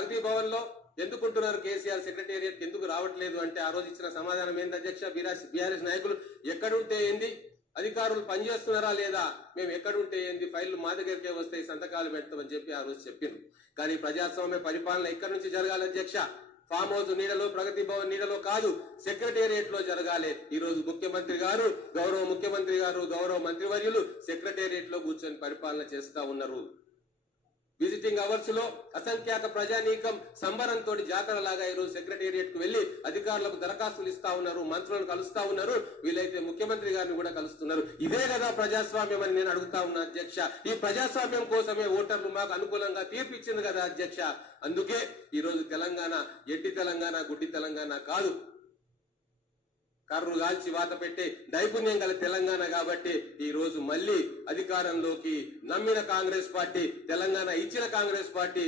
ప్రగతి భవన్ లో ఎందుకుంటున్నారు కేసీఆర్ సెక్రటేరియట్ ఎందుకు రావట్లేదు అంటే ఆ రోజు ఇచ్చిన సమాధానం ఏంది అధ్యక్ష? బీఆర్ఎస్ నాయకులు ఎక్కడుంటే ఏంది, అధికారులు పనిచేస్తున్నారా లేదా, మేము ఎక్కడుంటే ఏంది, ఫైళ్లు మా దగ్గరికే వస్తాయి, సంతకాలు పెడతామని చెప్పి ఆ రోజు చెప్పింది. కానీ ప్రజాస్వామ్య పరిపాలన ఎక్కడి నుంచి జరగాలి అధ్యక్ష? ఫామ్ హౌస్ నీడలో, ప్రగతి భవన్ నీడలో కాదు, సెక్రటేరియట్ లో జరగాలి. ఈ రోజు ముఖ్యమంత్రి గారు, గౌరవ ముఖ్యమంత్రి గారు, గౌరవ మంత్రివర్యులు సెక్రటేరియట్ లో కూర్చొని పరిపాలన చేస్తా ఉన్నారు. విజిటింగ్ అవర్స్ లో అసంఖ్యాక ప్రజానీకం సంబరంతో జాతరలాగా ఈ రోజు సెక్రటేరియట్ కు వెళ్లి అధికారులకు దరఖాస్తులు ఇస్తా ఉన్నారు, మంత్రులను కలుస్తా ఉన్నారు, వీలైతే ముఖ్యమంత్రి గారిని కూడా కలుస్తున్నారు. ఇదే కదా ప్రజాస్వామ్యం అని నేను అడుగుతా ఉన్నా అధ్యక్ష. ఈ ప్రజాస్వామ్యం కోసమే ఓటర్లు మాకు అనుకూలంగా తీర్పు ఇచ్చింది కదా అధ్యక్ష. అందుకే ఈ రోజు తెలంగాణ ఎట్టి తెలంగాణ, గుడ్డి తెలంగాణ కాదు, కర్రు కాల్చి వాత పెట్టే నైపుణ్యం గల తెలంగాణ. కాబట్టి ఈ రోజు మళ్ళీ అధికారంలోకి నమ్మిన కాంగ్రెస్ పార్టీ, తెలంగాణ ఇచ్చిన కాంగ్రెస్ పార్టీ